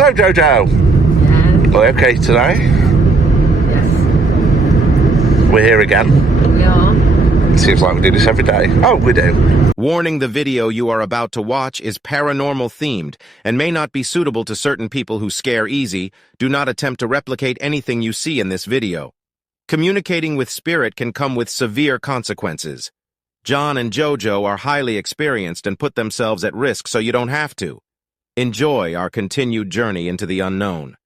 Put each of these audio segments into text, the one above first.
So, Jojo, Yes. are we okay today? Yes. We're here again. We are. Seems like we do this every day. Oh, we do. Warning: the video you are about to watch is paranormal themed and may not be suitable to certain people who scare easy. Do not attempt to replicate anything you see in this video. Communicating with spirit can come with severe consequences. John and Jojo are highly experienced and put themselves at risk so you don't have to. Enjoy our continued journey into the unknown.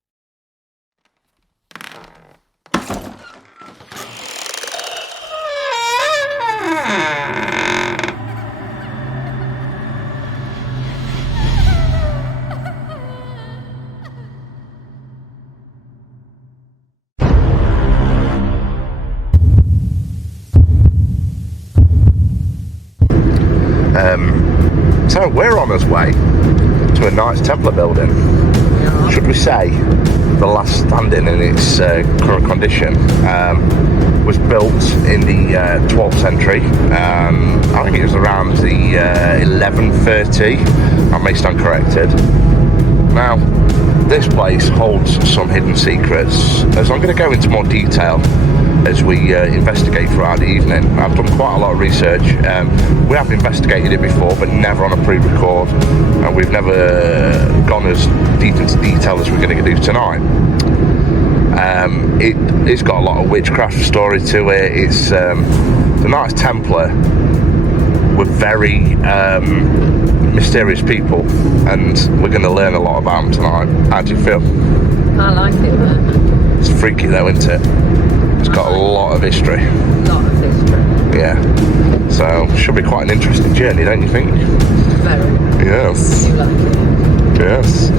So we're on our way to a Knights Templar building. Yeah. Should we say the last standing in its current condition was built in the 12th century. I think it was around the 1130. I may stand corrected. Now, this place holds some hidden secrets, as I'm going to go into more detail as we investigate throughout the evening. I've done quite a lot of research. We have investigated it before, but never on a pre-record, and we've never gone as deep into detail as we're going to do tonight. It's got a lot of witchcraft story to it. It's the Knights Templar were very mysterious people, and we're going to learn a lot about them tonight. How do you feel? I like it, man. It's freaky though, isn't it? It's got a lot of history. A lot of history. Yeah. So, should be quite an interesting journey, don't you think? Very. Yes. You like it? Yes.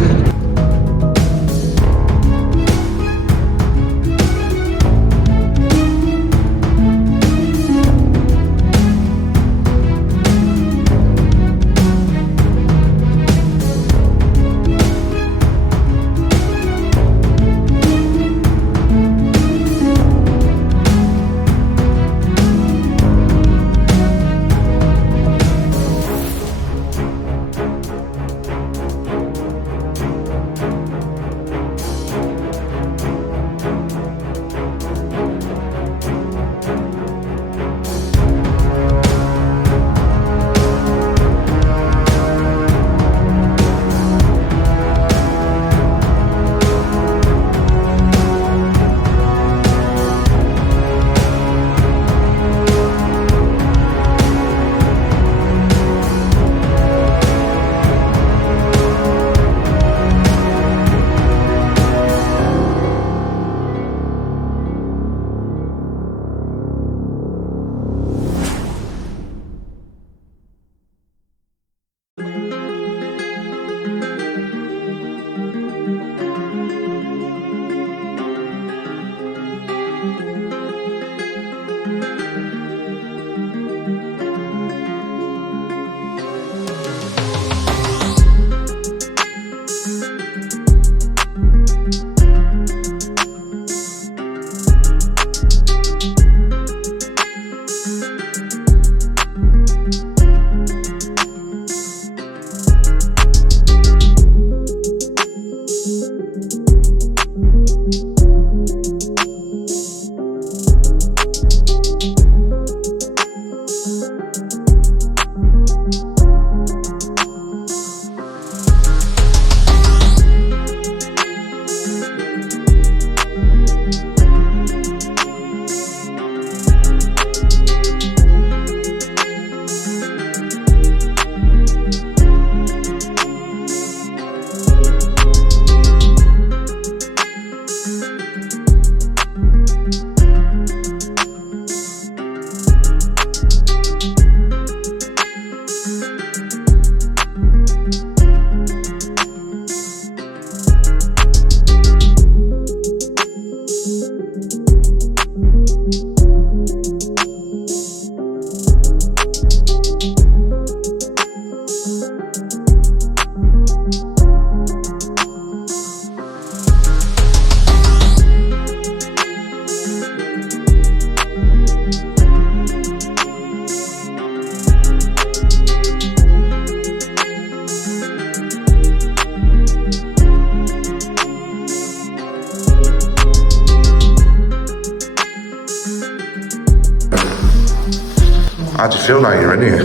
How do you feel now you're in here?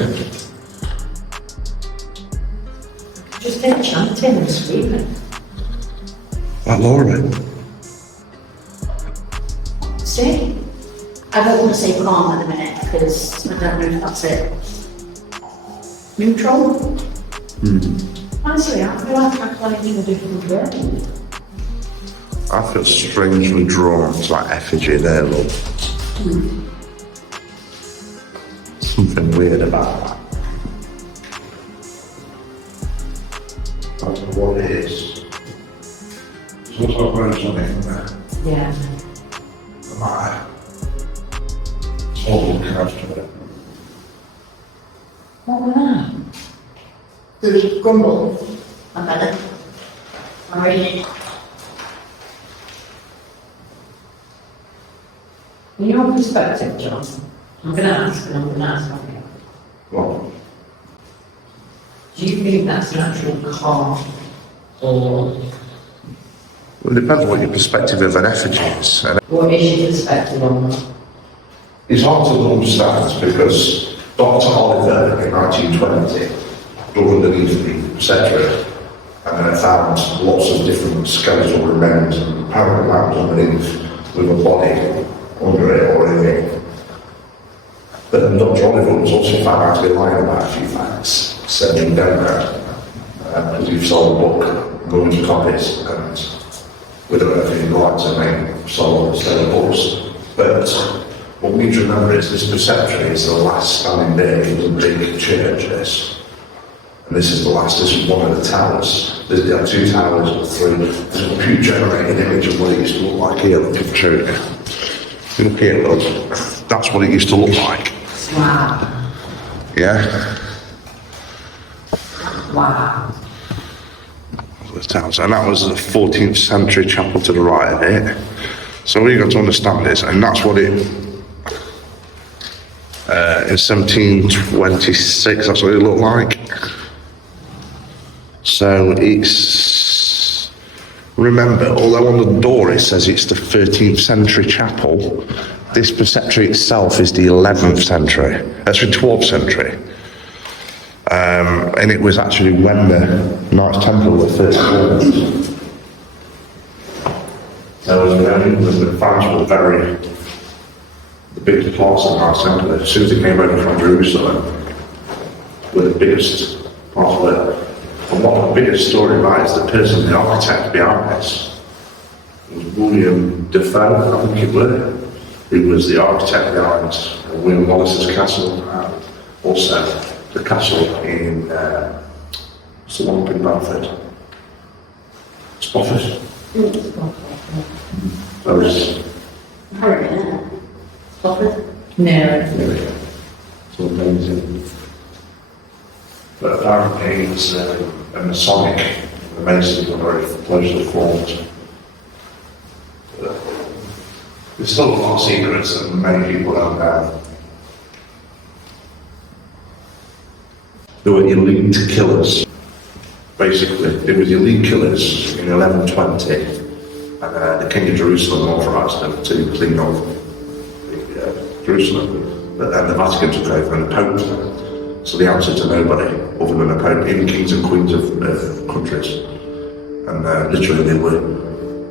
Just been chanting and screaming. Like Laura. See? I don't want to say calm at the minute because I don't know if that's it. Neutral? Honestly, I feel like I'm playing in a different world. I feel strangely drawn to that effigy there, love. Something weird about that. I don't know what it is. It's also wearing something in there. Yeah. My whole character. What was that? There's grumble. I bet it. I'm reading it. In your perspective, John, I'm going to ask and I'm going to ask of you. What? Do you think that's natural calm or Well, it depends what your perspective of an effigy is. And what is your perspective on that? it's hard to understand because Dr. Oliver in 1920 dug underneath the perceptory and then found lots of different skeletal remains and apparently that was underneath with a body under it or in it. But then Dr. Oliver was also found out to be lying about a few facts, sending down because he sold a book, millions of copies, and we don't know if he liked to make sold selling books. But what we need to remember is this preceptory is the last standing bit in the big church, this. And this is the last, this is one of the towers. There are two towers or three. There's a computer-generated image of what it used to look like here. Look at show you. Look here, look. That's what it used to look like. Wow. Yeah? Wow. The towers. And that was the 14th century chapel to the right of it. So what you've got to understand is, and that's what it, in 1726, that's what it looked like. So it's, remember, although on the door it says it's the 13th century chapel, this preceptory itself is the 11th century, that's the 12th century. And it was actually when the Knights Templar were first formed. So the fans were very, the biggest parts of the Knights Templar, as soon as they came over from Jerusalem, were the biggest part of it. And what the biggest story about is the person, the architect behind this, was William Defoe, I think it was, who was the architect behind William Wallace's castle, and also the castle in, what's the one in Bradford? Spofford. Those. Spofford? No. It's amazing. But apparently it's a Masonic, the Masons are very closely formed. There's still a lot of secrets that many people don't know. There were elite killers. Basically, there was elite killers in 1120, and the King of Jerusalem authorised them to clean up Jerusalem. But then the Vatican took over and the Pope. So the answer to nobody other than the Pope, even kings and queens of countries. And literally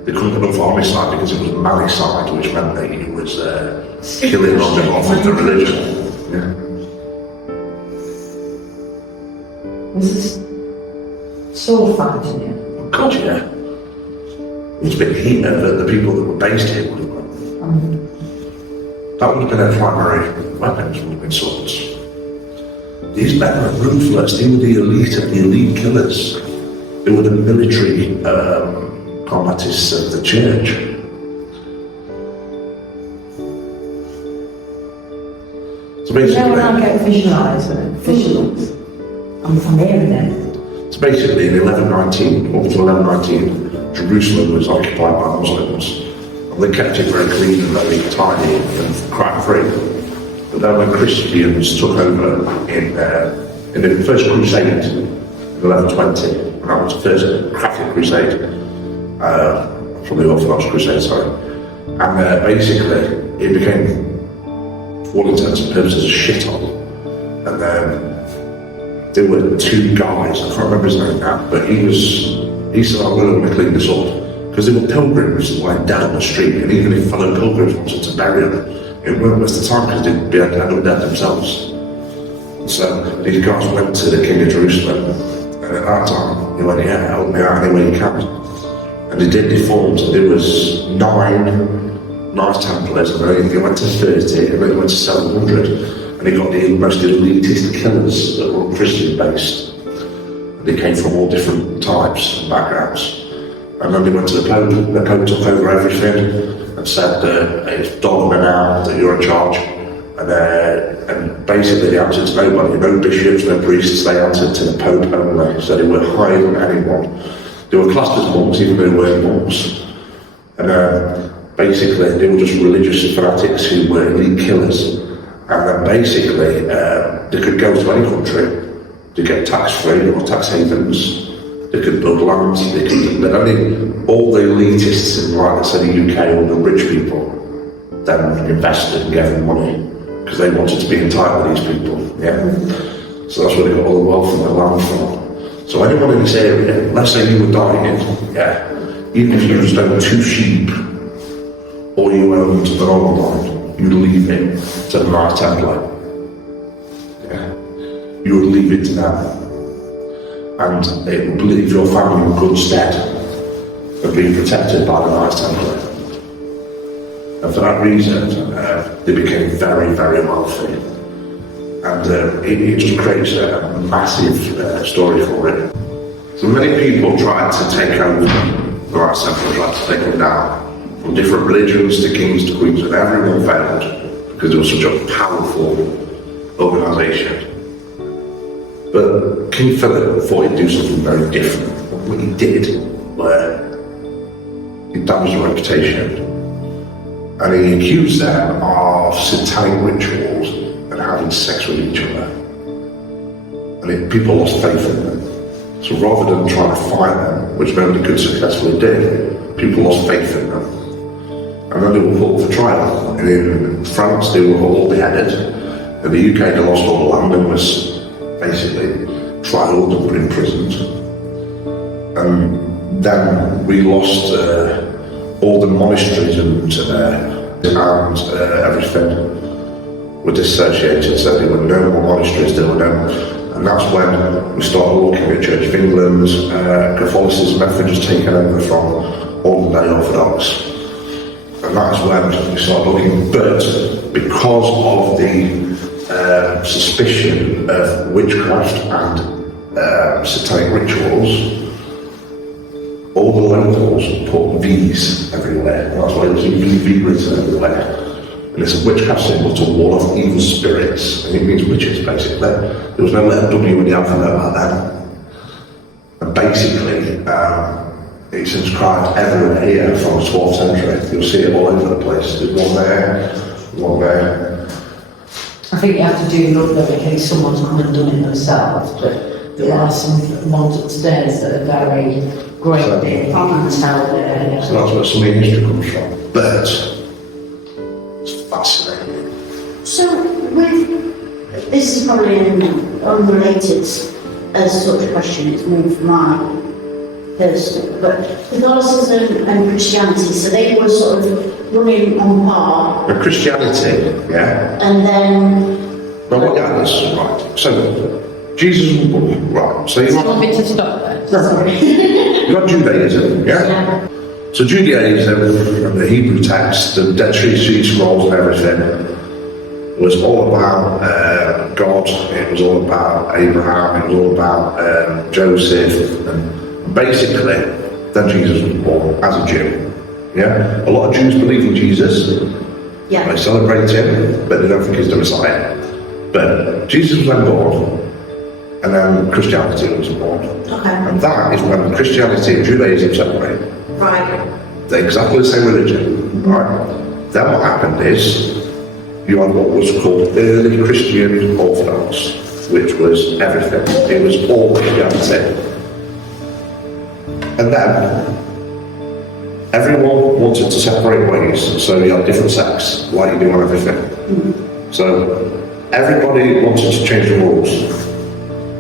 they couldn't put up for homicide because it was malicide, which meant that it was killing on behalf of the religion. Yeah. Was this sword fighting here? God, yeah. It's a bit heater that the people that were based here would have gone. That would have been their primary weapons, would have been swords. These men were ruthless, they were the elite of the elite killers. They were the military combatists of the church. So basically, You know when I get visuals, I'm familiar with them. So basically in 1119, up to 1119, Jerusalem was occupied by Muslims. And they kept it very clean and very tidy and crime-free. But then when Christians took over in the First Crusade in 1120, and that was the first Catholic crusade, from the Orthodox crusade, sorry. And basically, it became, for all intents and purposes, a shithole. And there were two guys, I can't remember his name now, but he said, I'm going to clean this up. Because there were pilgrims like down the street, and even if fellow pilgrims wanted to bury them, it weren't worth the time because they'd be end up dead themselves. So these guys went to the King of Jerusalem, and at that time he went, yeah, help me out any way you can. And they did, they formed, there was 9 Knights Templars, and then he went to 30, and then he went to 700, and he got the most elitist killers that were Christian based. And they came from all different types and backgrounds. And then they went to the Pope took over everything and said it's dogma now that you're in charge. And basically they answered to nobody, no bishops, no priests, they answered to the Pope only. So they were higher than anyone. They were classed as monks even though they weren't monks. And basically they were just religious fanatics who were elite killers. And then basically they could go to any country to get tax-free or tax havens. They could build land, but only all the elitists in, like I said, the UK, all the rich people, then invested and gave them money because they wanted to be entitled to these people. Yeah, so that's where they got all the wealth and the land from. So anyone in this area, let's say you were dying, yeah, even if you just owned 2 sheep or you owned an oil mine, you'd leave it to the Knights Templar. Yeah, you would leave it to them. And it would leave your family in good stead of being protected by the Knights Templar. And for that reason, they became very, very wealthy. And it just creates a massive story for it. So many people tried to take over the Knights Templar, tried to take them down. From different religions to kings to queens, and everyone failed because it was such a powerful organisation. But King Philip thought he'd do something very different. What he did, he damaged their reputation, and he accused them of satanic rituals and having sex with each other. And people lost faith in them. So rather than trying to fight them, which nobody could successfully do, people lost faith in them. And then they were put for trial. And in France, they were all beheaded. In the UK, they lost all the land and was basically trialed and put in prisons. And then we lost all the monasteries and everything were dissociated, so there were no more monasteries, there were no, and that's when we started looking at Church of England, Catholicism method was taken over from Ordinary Orthodox. And that's when we started looking, but because of the suspicion of witchcraft and satanic rituals, all the locals put V's everywhere. That's why there's V written everywhere. And it's a witchcraft symbol to ward off evil spirits, and it means witches basically. There was no letter W in the alphabet back then. And basically, it's inscribed everywhere here from the 12th century. You'll see it all over the place. There's one there, one there. I think you have to do look though in case someone's come and done it themselves, but there are some ones upstairs that are very great. So that's where some of the history comes from. But it's fascinating. So, this is probably an unrelated as such question, it's more from my person, but Catholicism and Christianity, so they were sort of running on par. But Christianity, yeah. And then. Well, what that is, right. So, Jesus was born, right. So you want me to stop there? Sorry. You got Judaism, yeah? So Judaism, and the Hebrew text, the Dead Sea Scrolls and everything, was all about God, it was all about Abraham, it was all about Joseph, and basically, then Jesus was born as a Jew. Yeah? A lot of Jews believe in Jesus. Yeah. They celebrate him, but they don't think he's the Messiah. But Jesus was then born, and then Christianity was born. Okay. And that is when Christianity and Judaism separate. Right. They're exactly the same religion, right? Then what happened is, you had what was called early Christian Orthodox, which was everything. It was all Christianity. And then, everyone wanted to separate ways, so you had different sects, like you do on everything. So, everybody wanted to change the rules.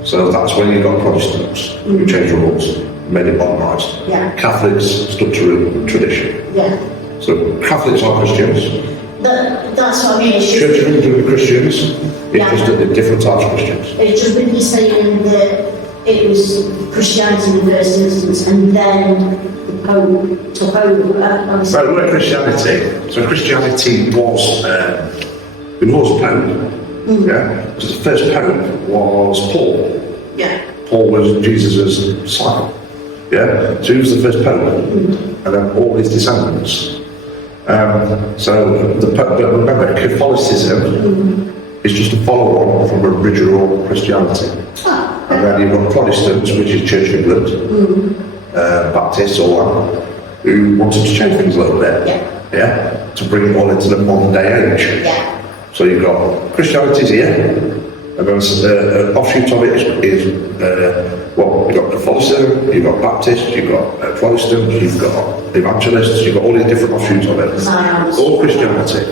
So that's when you got Protestants who changed the rules, made it modernised. Yeah. Catholics stuck to tradition. Yeah. So Catholics are Christians. That's what I mean. It's Church of just, England are Christians. It's Yeah. just that they're different types of Christians. it's just when you're saying that it was Christianity in the first instance, and then the Pope took over. So the word Christianity. So Christianity was it was a pope. Yeah. Because the first pope was Paul. Yeah. Paul was Jesus' disciple. Yeah. So he was the first pope, and then all his descendants. So the pope. But remember, Catholicism is just a follow-on from original Christianity. And then you've got Protestants, which is Church of England, Baptists, all that, who wanted to change things a little bit. Yeah. To bring it all into the modern day age. Yeah. So you've got Christianity's here, and then an offshoot of it is you've got Catholicism, you've got Baptists, you've got Protestants, you've got evangelists, you've got all these different offshoots of it. All Christianity.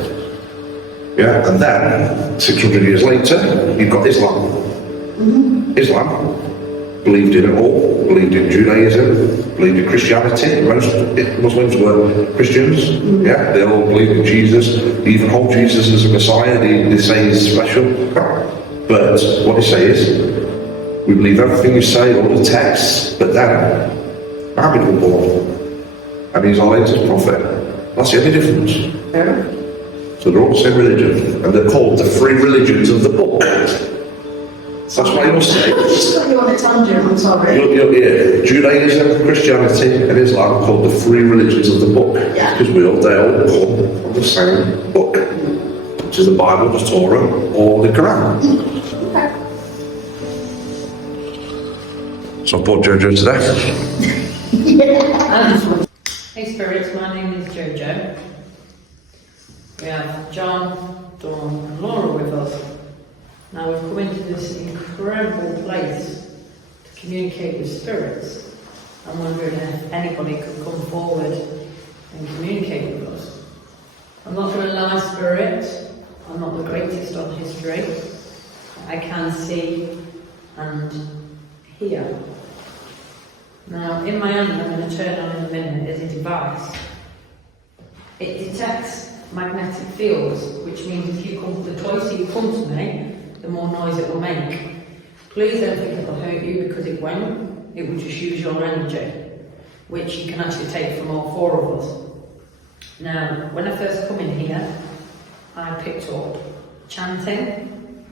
Yeah, and then 600 years later, you've got Islam. Islam believed in it all, believed in Judaism, believed in Christianity. Most Muslims were Christians. Yeah, they all believe in Jesus. They even hold Jesus as a Messiah. They say he's special. But what they say is, we believe everything you say, all the texts. But then, Muhammad was born, and he's our latest prophet. That's the only difference. So they're all the same religion, and they're called the three religions of the book. That's why you'll say. I just got you on a tangent, I'm sorry. You'll hear Judaism, Christianity, and Islam called the three religions of the book. Yeah. Because they all come from the same book, which is the Bible, the Torah, or the Quran. Okay. So I brought Jojo today. Hey spirits, my name is Jojo. We have John, Dawn and Laura with us. Now we've come into this incredible place to communicate with spirits. I'm wondering if anybody could come forward and communicate with us. I'm not going to lie, spirit, I'm not the greatest on history. I can see and hear. Now in my hand, I'm going to turn on in a minute, is a device. It detects magnetic fields, which means if you come, the closer you come to me, the more noise it will make. Please don't think it will hurt you, because it won't. It will just use your energy, which you can actually take from all four of us. Now, when I first come in here, I picked up chanting.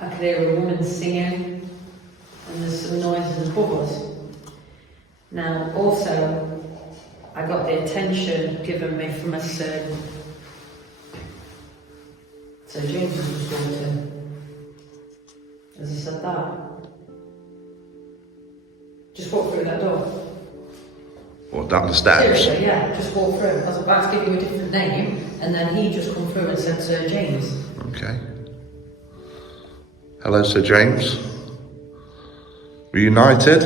I could hear a woman singing, and there's some noises above us. Now, also, I got the attention given me from a certain. So James was just walking. As I said that, just walk through that door. Or down the steps. Seriously, yeah, just walk through. I was about to give you a different name, and then he just come through and said Sir James. Okay. Hello, Sir James. Reunited?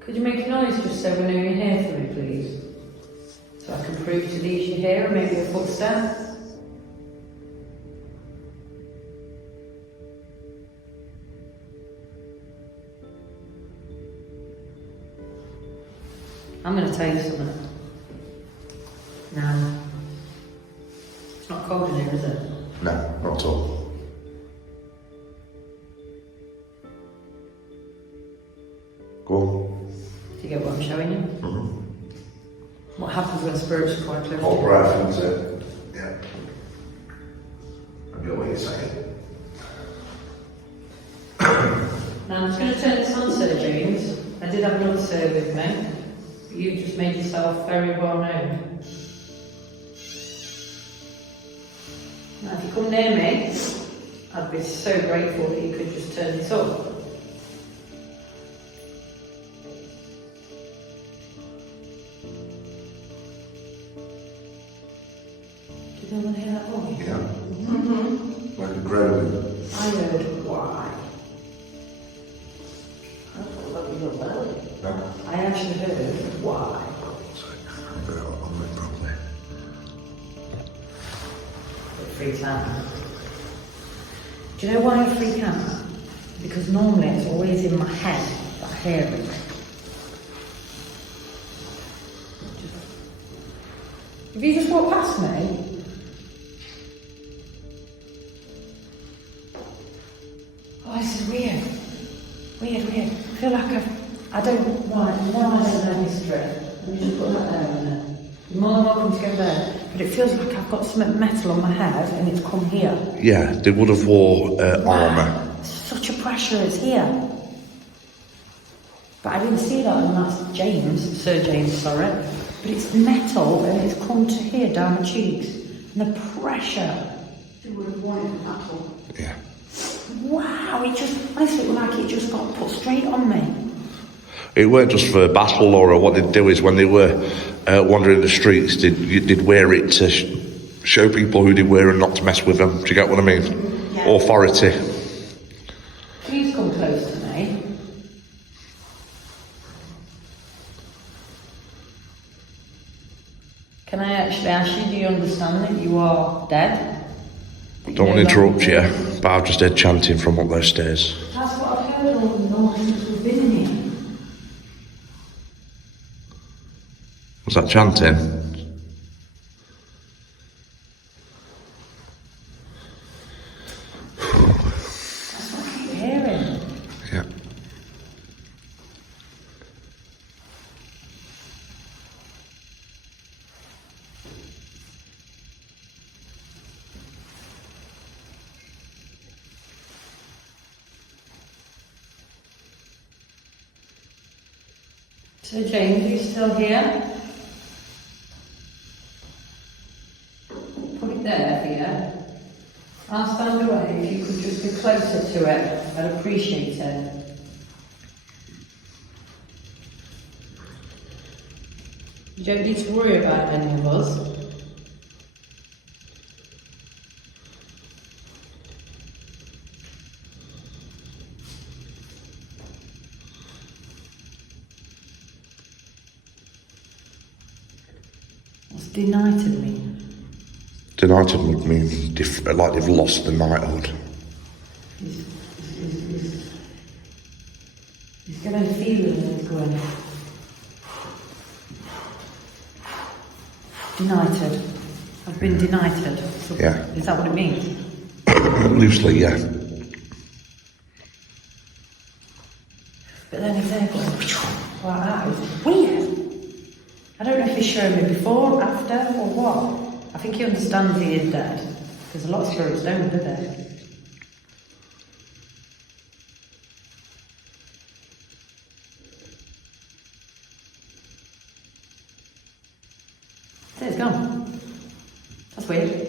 Could you make a noise just so we know you're here for me, please? So I can prove to these you're here, and maybe a footstep. I'm going to tell you something. Now, it's not cold in here, is it? No, not at all. Go on. Do you get what I'm showing you? What happens when spirits are quite close to Hold you? breath and say, yeah. I get what you're saying. Now I'm just going to turn this on, Sir James. I did have another sir with me. You just made yourself very well known. Now if you come near me, I'd be so grateful that you could just turn this up. Do you want to hear that voice? Yeah. Like a groan. I heard why. I thought that was your belly. No. I actually heard why. Sorry, I'm going to properly. It freaks out. Do you know why I freak out? Because normally it's always in my head that I hear it. If you just walk past me, oh, this is weird. Weird. I feel like I don't know history. Let me just put that there in there. You're more than welcome to go there. But it feels like I've got something metal on my head and it's come here. Yeah, they would have wore armour. Such a pressure, it's here. But I didn't see that, and that's Sir James, sorry. But it's metal and it's come to here down the cheeks. And the pressure. They would have worn it in battle. Yeah. Wow, it just, honestly, it was like it just got put straight on me. It weren't just for battle, Laura. What they'd do is when they were wandering the streets, they'd wear it to show people who they were and not to mess with them. Do you get what I mean? Yeah. Authority. Please come close to me. Can I actually ask you, do you understand that you are dead? Don't want to interrupt you, but I've just heard chanting from up those stairs. That's what I've heard all the night since we've been in here. Was that chanting? That's what I keep hearing. Yeah. So James, are you still here? Put it there for you. I'll stand away. If you could just be closer to it, I'd appreciate it. You don't need to worry about any of us. What's denied mean? Denied would mean like they've lost the knighthood. He's getting a feeling that he's going. Denied. I've been denied. So Yeah. Is that what it means? Loosely, yeah. But then if they're going like that, it's weird. I don't know if he's showing me before, after, or what. I think he understands he is dead. Because a lot of spirits don't, do they? So it's gone. That's weird.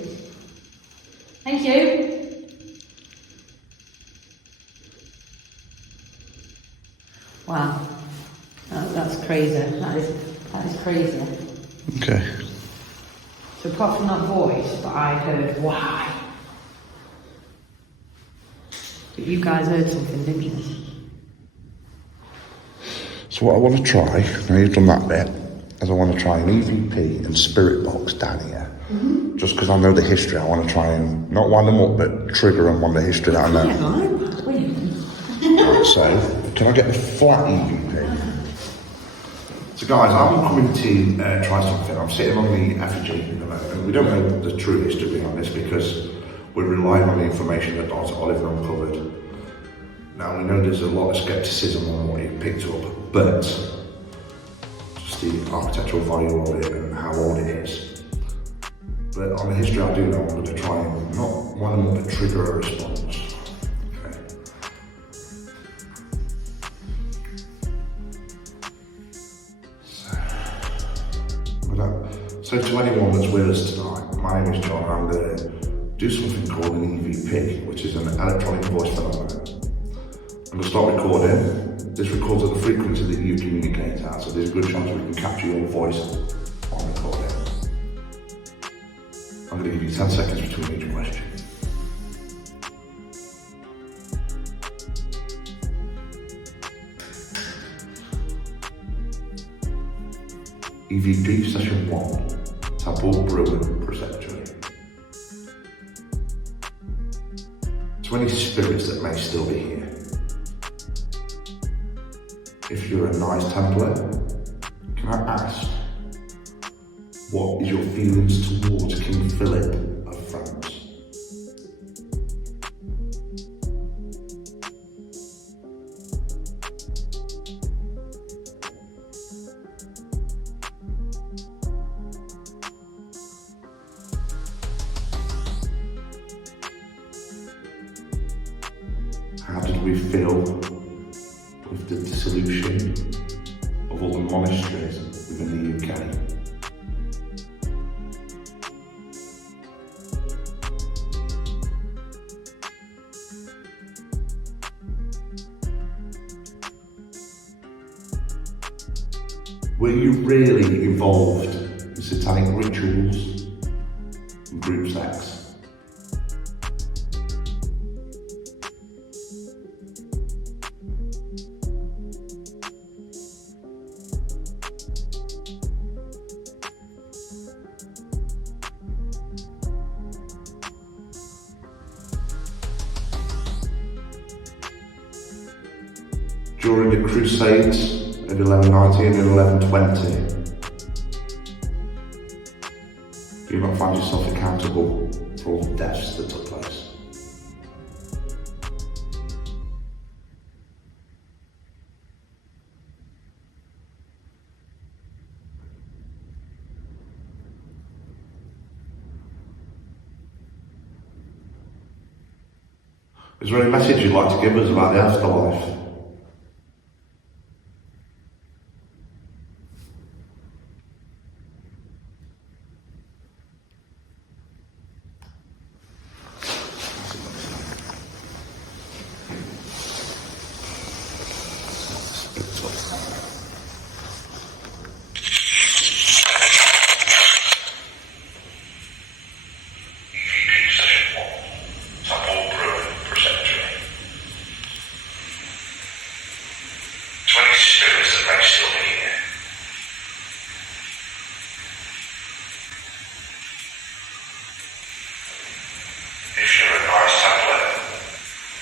Thank you. Wow. That's crazy. That is crazy. Okay. So apart from that voice that I heard, why? But you guys heard something, didn't you? So what I want to try, now you've done that bit, is I want to try an EVP and spirit box down here. Mm-hmm. Just because I know the history, I want to try and, not wind them up, but trigger them on the history that I know. Yeah, weird. Right, so, can I get the flat EVP? So guys, I'm coming to try something. I'm sitting on the effigy at the moment. We don't know the true history on this because we're relying on the information that Dr. Oliver uncovered. Now we know there's a lot of scepticism on what he picked up, but just the architectural value of it and how old it is. But on the history I do know, I'm going to try and not wind them up but trigger a response. Okay. So to anyone that's with us tonight, my name is John and I'm going to do something called an EVP, which is an electronic voice phenomenon. I'm going to start recording. This records at the frequency that you communicate at, so there's a good chance we can capture your voice on recording. I'm going to give you 10 seconds between each question. EVP Session 1, Temple Bruer Perceptory. to any spirits that may still be here. If you're a Knights Templar, can I ask, what is your feelings towards King Philip of France? How did we feel with the dissolution of all the monasteries within the UK? Were you really involved in satanic rituals and group sex? During the Crusades of 1119 and 1120, do you not find yourself accountable for all the deaths that took place? Is there any message you'd like to give us about the afterlife? Temple Bruer Perceptory. 20 spirits that may still be here. If you're a Knights Templar,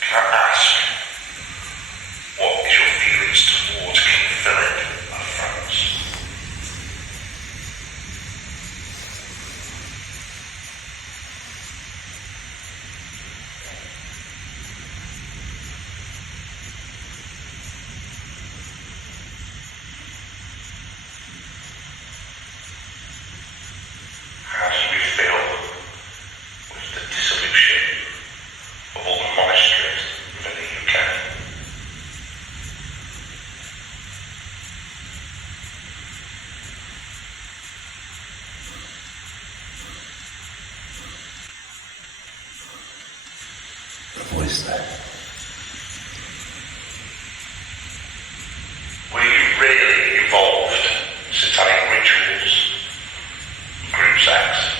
can I ask, what is your feelings towards King Philip of France? How did we feel with the dissolution of all the monasteries within the UK? What is that? Were you really involved in satanic rituals and group sex?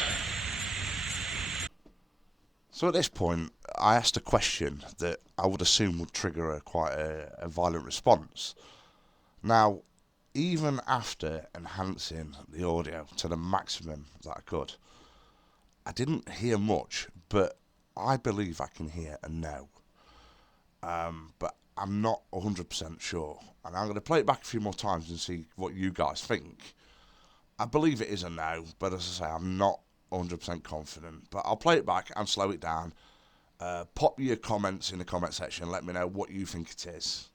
So at this point, I asked a question that I would assume would trigger quite a violent response. Now, even after enhancing the audio to the maximum that I could, I didn't hear much, but I believe I can hear a no. But I'm not 100% sure. And I'm going to play it back a few more times and see what you guys think. I believe it is a no, but as I say, I'm not 100% confident. But I'll play it back and slow it down. Pop your comments in the comment section and let me know what you think it is.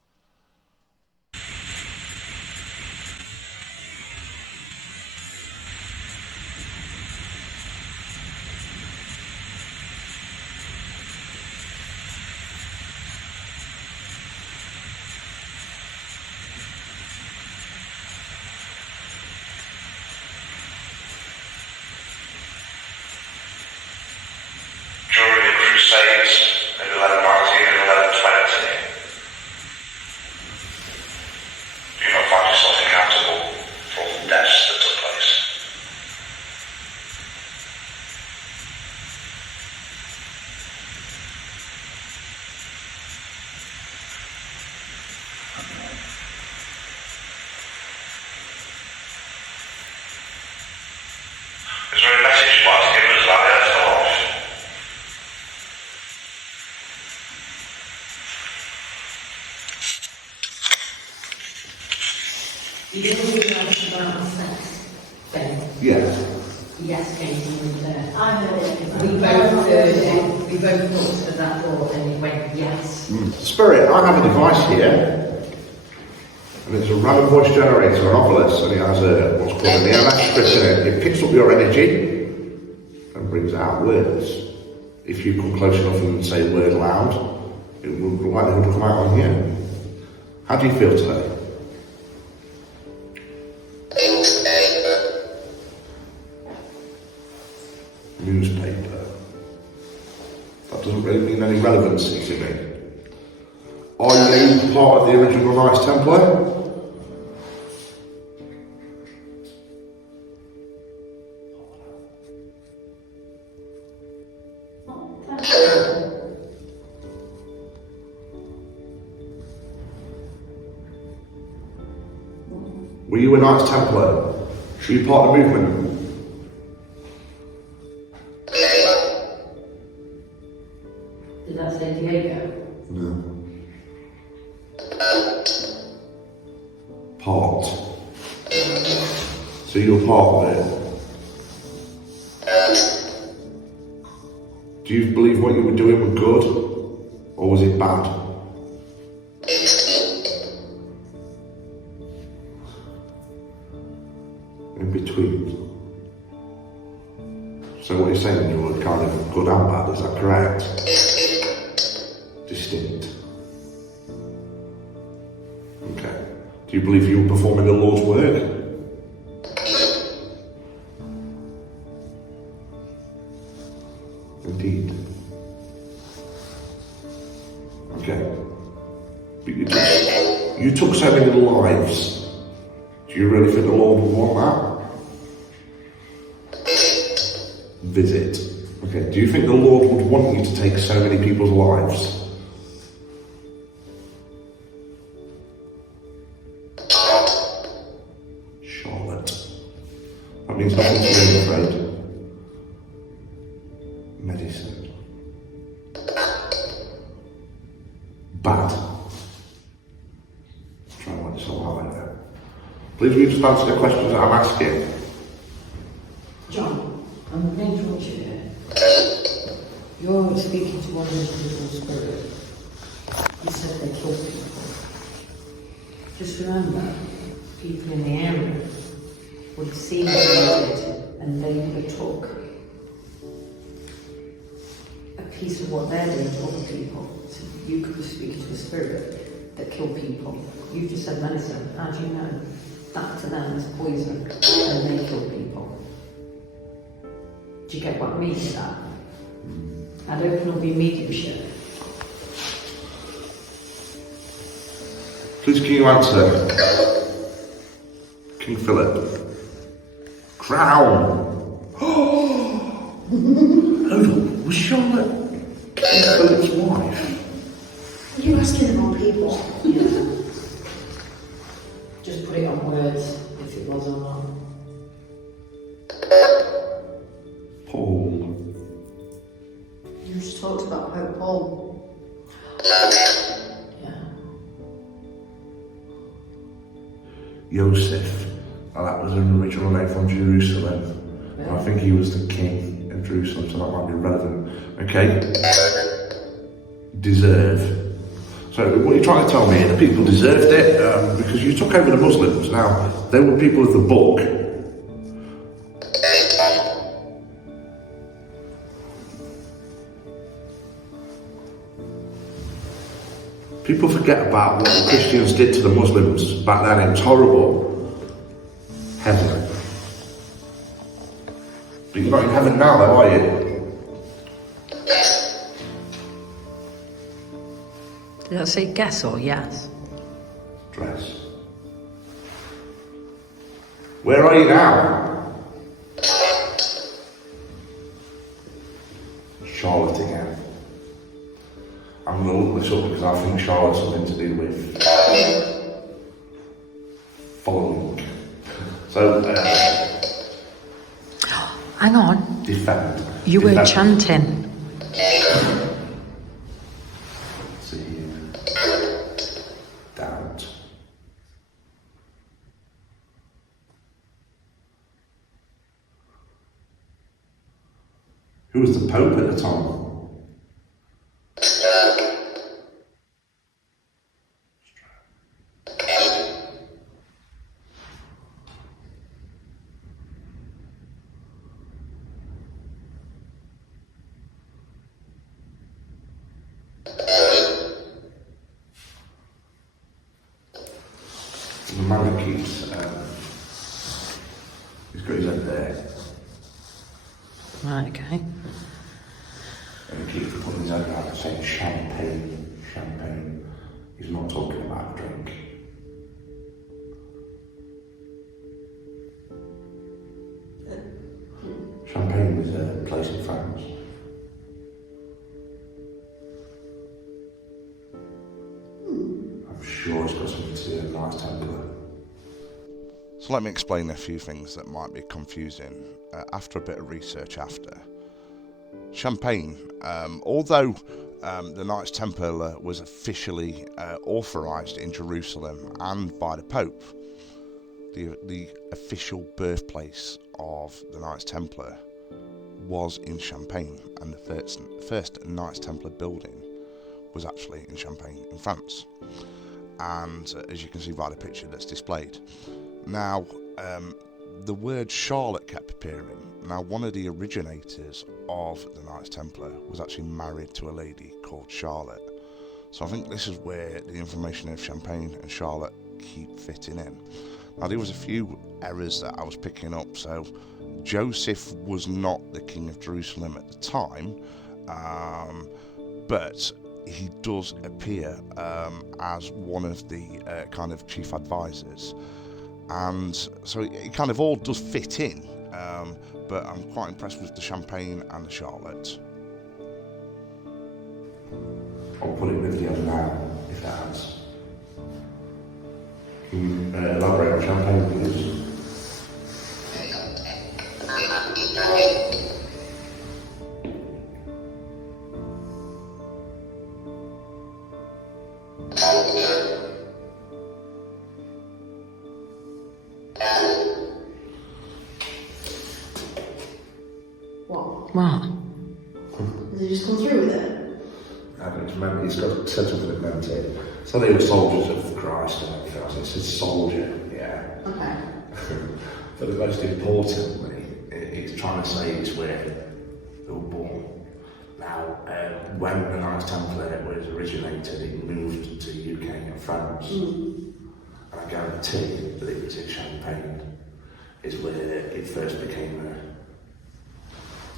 During the Crusades in 1119 and 1120, do you not find yourself accountable for all the deaths that took place? Is there a message you'd like to give us about the afterlife? You didn't realise about sex thing. Yeah. Yes, Katie was there. I heard it. We both heard it. We both looked at that door and it went yes. Spirit, I have a device here, and it's a random voice generator, an Oculus, and it has a what's called an EMF strip in it. It picks up your energy and brings out words. If you come close enough and say the word loud, it will likely come out on here. How do you feel today? Newspaper. That doesn't really mean any relevancy to me. Are you part of the original Knights Templar? Were you a Knights Templar? Were you part of the movement? Did that say Diego? No. Part. So you're part of it. Do you believe what you were doing was good? Or was it bad? In between. So what you're saying, you were kind of good and bad, is that correct? Distinct. Okay. Do you believe you were performing the Lord's work? Indeed. Okay. But you took so many lives. Do you really think the Lord would want that? Visit. Okay. Do you think the Lord would want you to take so many people's lives? That means nothing to me, I'm afraid. Medicine. Bad. Try and work this all out later. Please will you just answer the questions that I'm asking? John, I'm going to watch you here. You're speaking to one of those little spirits. You said they kill people. Just remember, people in the area would have seen what you did and they would have took a piece of what they're doing to other people. So you could be speaking to a spirit that killed people. You just said medicine. How do you know? That to them is poison and they kill people. Do you get what I mean with that? I'd open up your mediumship. Please can you answer? King Philip. Crown! Hold on, was Charlotte King Philip's wife? You're asking the wrong people. Just put it on words if it was or not. Paul. You just talked about Pope Paul. Yeah. Joseph. Now that was an original name from Jerusalem. And I think he was the king of Jerusalem, so that might be relevant. Okay? Deserve. So what you're trying to tell me, the people deserved it because you took over the Muslims. Now, they were people of the book. People forget about what the Christians did to the Muslims back then. It was horrible. Heaven. But you're not in heaven now though, are you? Did I say guess or yes? Dress. Where are you now? Charlotte again. I'm going to look this up because I think Charlotte's something to do with following. So, Hang on. defend. You were Defend. chanting. Let's see here. Doubt. Who was the Pope at the time? The man that keeps, he's got his head there, Right, okay. and he keeps putting his head around and saying champagne, champagne. He's not talking about a drink. Champagne is a place in France. I'm sure it's got something to do with Knights Templar. So let me explain a few things that might be confusing after a bit of research after. Champagne, although the Knights Templar was officially authorised in Jerusalem and by the Pope, the official birthplace of the Knights Templar was in Champagne, and the first Knights Templar building was actually in Champagne in France. And as you can see by the picture that's displayed. Now, the word Charlotte kept appearing. Now, one of the originators of the Knights Templar was actually married to a lady called Charlotte. So I think this is where the information of Champagne and Charlotte keep fitting in. Now, there was a few errors that I was picking up. So Joseph was not the king of Jerusalem at the time, but he does appear as one of the kind of chief advisors. And so it kind of all does fit in, but I'm quite impressed with the Champagne and the Charlotte. I'll put it with the other now, if that helps. Can you elaborate on Champagne, please? What? Did they just come through with it? I don't remember, he's got said something that meant it. So they were soldiers of Christ and everything else. It says soldier, yeah. Okay. But the most importantly, it's trying to say it's where they were born. Now, when the Knights Templar was originated, it moved to the UK and France. And I guarantee that it was in Champagne, is where it first became a...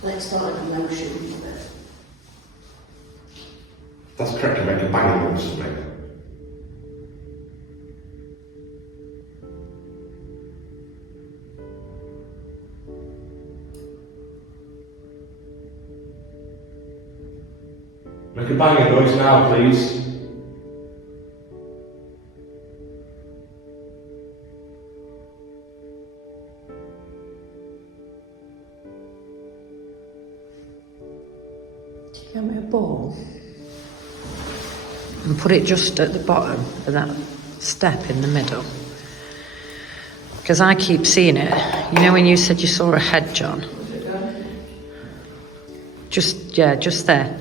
Like started the motion of it. That's correct, you make a banging noise for me. Make a banging noise now, please. Get me a ball and put it just at the bottom of that step in the middle, because I keep seeing it. You know when you said you saw a head, John? Just there.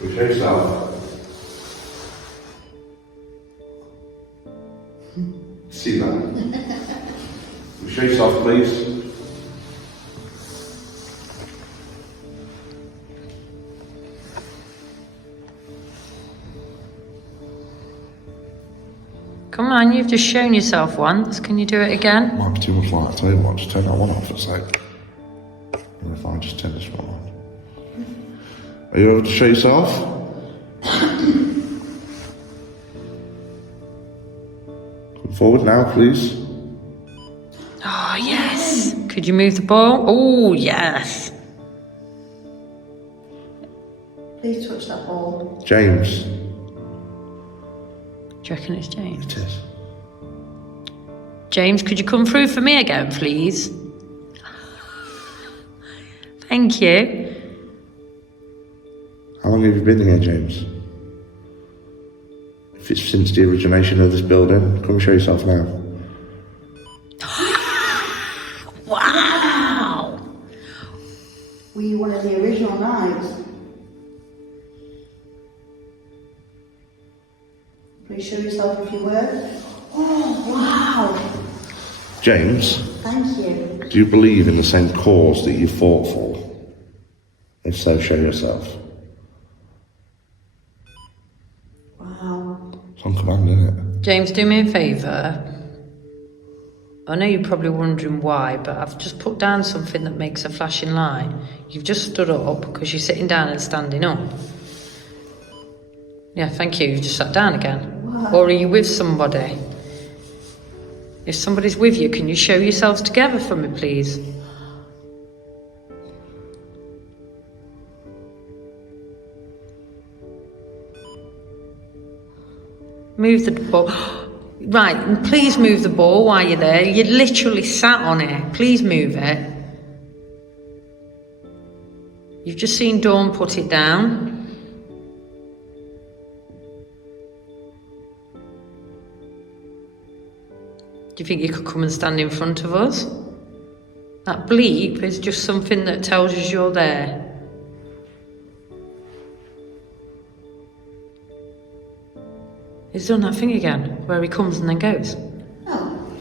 Show yourself. See that? Show yourself, please. Come on, you've just shown yourself once. Can you do it again? Might be too much light. I tell you what, just turn that one off for a sec. And if I just turn this one on. Are you able to show yourself? Come forward now, please. Oh, yes. Could you move the ball? Oh, yes. Please touch that ball. James. Do you reckon it's James? It is. James, could you come through for me again, please? Thank you. How long have you been here, James? if it's since the origination of this building. Come and show yourself now. Wow! Were you one of the original knights? Please show yourself if you were. Oh, wow! James, Thank you. do you believe in the same cause that you fought for? If so, show yourself. Wow. It's on command, isn't it? James, do me a favour. I know you're probably wondering why, but I've just put down something that makes a flashing light. You've just stood up because you're sitting down and standing up. Yeah, thank you. You've just sat down again. Wow. Or are you with somebody? If somebody's with you, can you show yourselves together for me, please? Move the ball. Right, please move the ball while you're there. You literally sat on it. Please move it. You've just seen Dawn put it down. Do you think you could come and stand in front of us? That bleep is just something that tells us you're there. He's done that thing again, where he comes and then goes. Oh.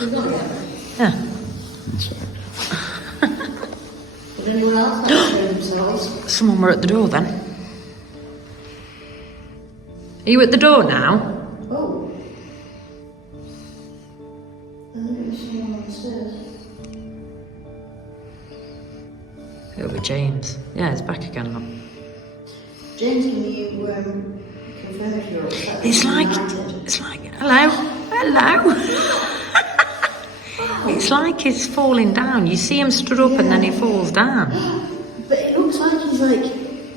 We've got it. Yeah. Would anyone else like to show themselves? Someone were at the door then. Are you at the door now? Oh. I think there's someone on the stairs. Over James. Yeah, he's back again. Look. James, can you confirm if you're upset? It's like, hello. It's like he's falling down. You see him stood up and then he falls down. But it looks like he's like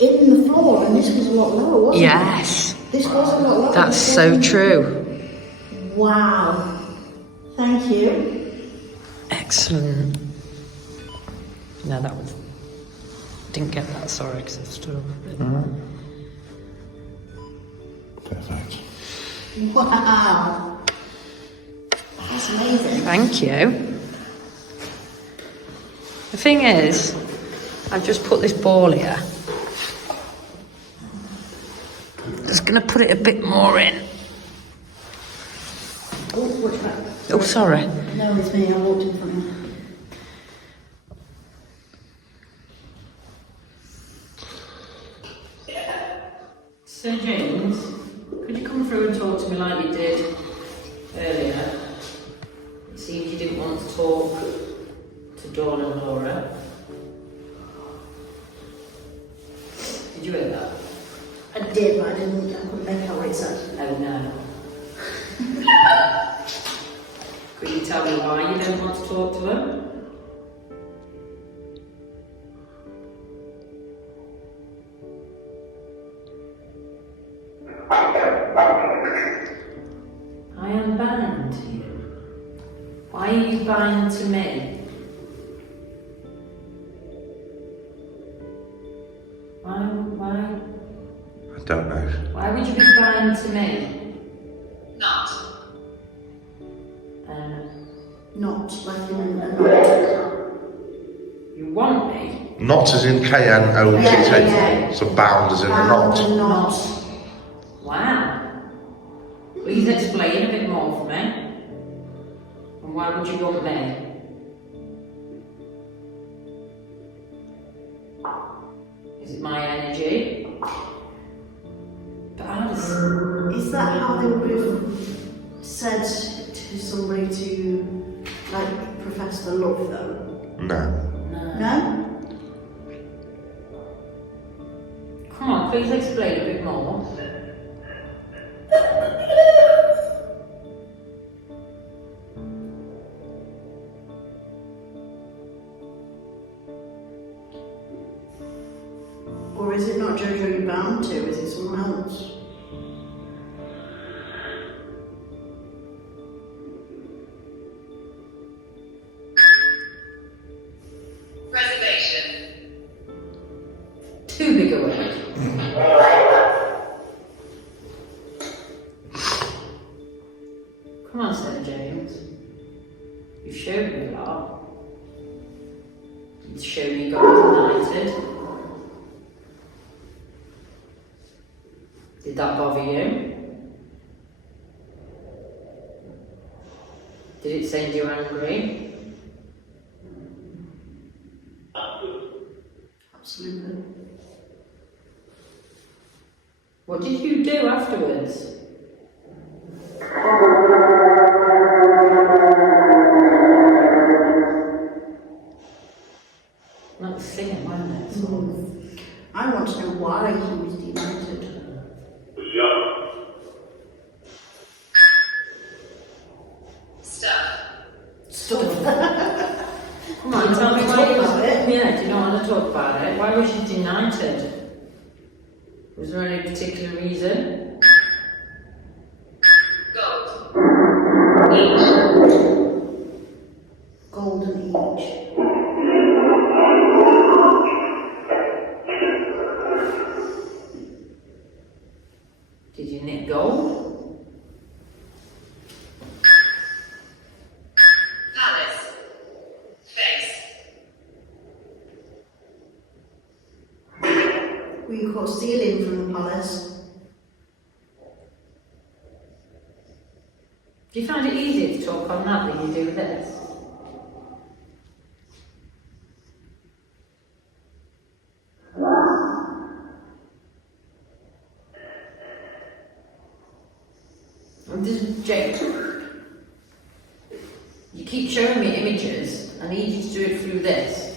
in the floor, and this was a lot lower, wasn't Yes. it? This was a lot lower. That's so true. Wow. Thank you. Excellent. No, that was... Didn't get that, sorry, because I stood up a bit. Perfect. Wow. That's amazing. Thank you. The thing is, I've just put this ball here. Just going to put it a bit more in. Oh, which one? Oh, sorry. No, it's me. I walked in front of you. So James, could you come through and talk to me like you did earlier? It seemed you didn't want to talk to Dawn and Laura. Did you hear that? I did, but I couldn't make out what it said. Oh no. Could you tell me why you don't want to talk to them? I am bound to you. Why are you bound to me? Why? I don't know. Why would you be bound to me? Not. Not like in a knot. You want me? Not as in K-N-O-T-T. Yeah. So bound as in a knot. Not. Wow. Please explain a bit more for me. And why would you want me? Is it my energy? But how does... Is that how they would have said to somebody to, like, profess the love, though? No. No? Come on, please explain a bit more. Or is it not Jojo you're bound to? Is it someone else? Reservation. Too big a word. show you got knighted? Did that bother you? Did it send you angry? Absolutely. What did you do afterwards? That was singing, wasn't it? I want to know why he was demoted. Stuff. Come on, tell me why you was it. Yeah, do you not want to talk about it? Why was you denighted? Was there any particular reason? Gold. Each. Golden Age. Did you knit gold? Palace. Face. Were you caught stealing from the palace? Do you find it easier to talk on that than you do this? And this is Jake. You keep showing me images. I need you to do it through this.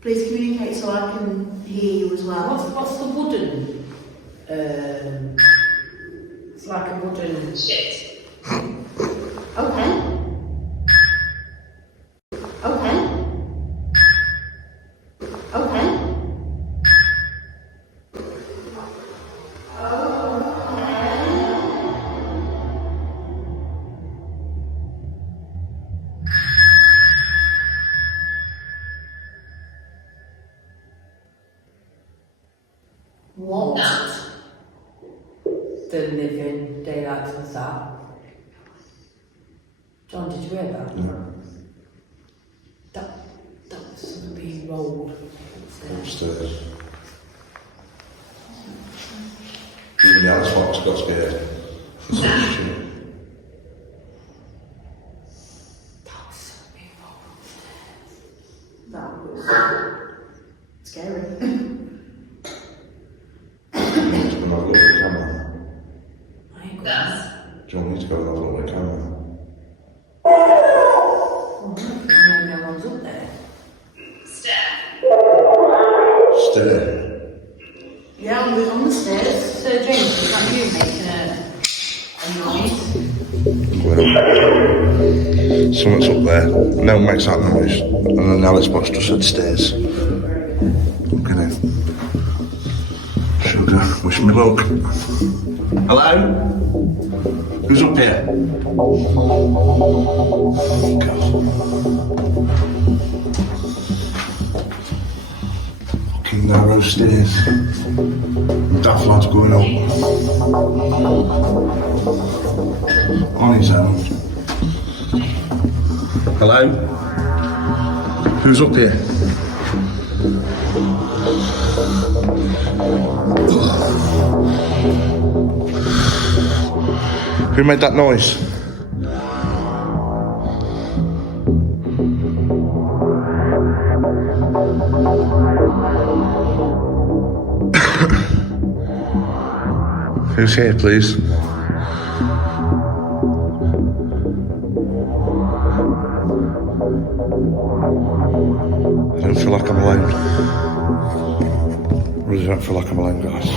Please communicate so I can hear you as well. What's the wooden? It's like a wooden. Shit. Okay. Okay. Okay. What? The living daylights was that. John, did you hear that? No. That was something being rolled. Upstairs. Even the Alice Fox got scared. It's such a shit. That was something being rolled upstairs. That was scary. Need to go and have a look at the camera. I ain't got Thus. John needs to go and have a look at the camera. no one's up there. Stair. Stay. Yeah, on the stairs. Sir James, is that you making a noise? Something's up there. No one makes that noise. And then Alice Box just said stairs. Looking in. Sugar, wish me luck. Hello? Who's up here? God. Fucking narrow stairs. Daft lad's going up. On his own. Hello? Who's up here? Who made that noise? Who's here, please? I don't feel like I'm alone. I really don't feel like I'm alone, guys.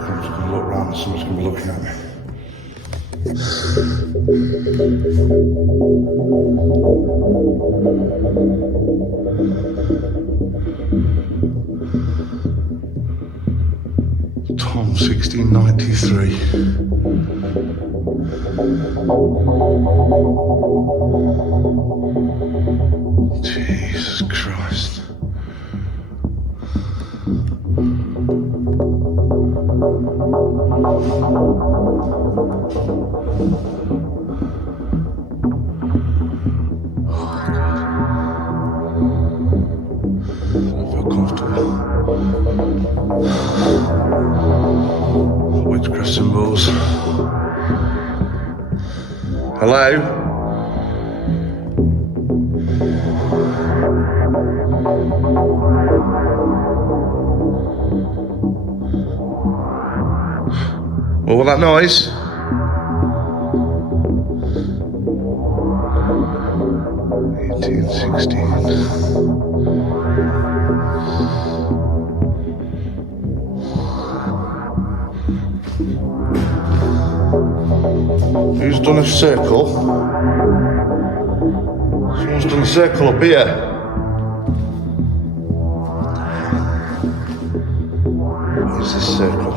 I'm just going to look round and someone's going to be looking at me. Tom's 1693. Jesus Christ. I don't feel comfortable. Witchcraft symbols. Hello? What was that noise? Who's done a circle? Someone's done a circle up here. What is this circle?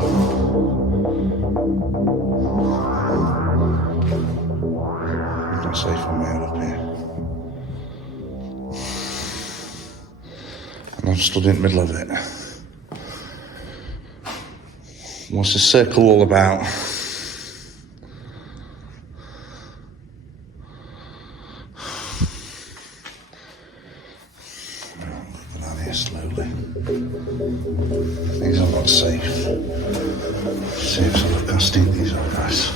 Not safe on my own up here. And I'm stood in the middle of it. What's the circle all about? Slowly. These are not safe. Safe so look, I think these are nice.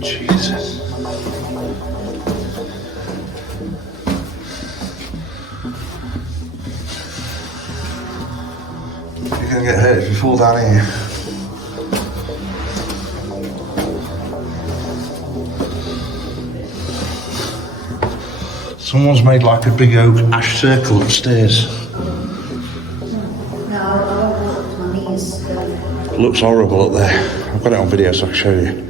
Jesus. You're gonna get hurt if you fall down here. Someone's made like a big oak ash circle upstairs. No, I won't walk to my knees. It looks horrible up there. I've got it on video so I can show you.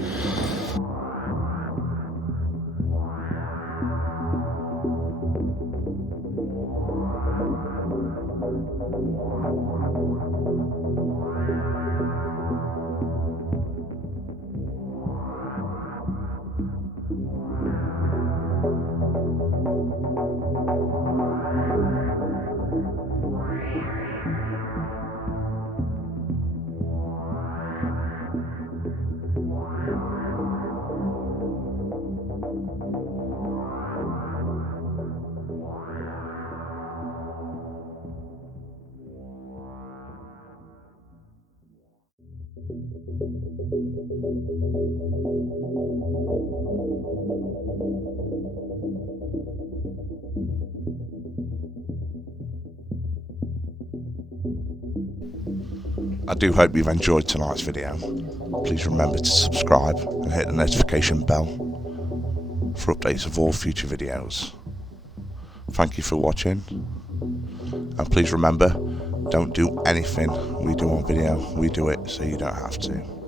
I do hope you've enjoyed tonight's video. Please remember to subscribe and hit the notification bell for updates of all future videos. Thank you for watching, and please remember, don't do anything we do on video, we do it so you don't have to.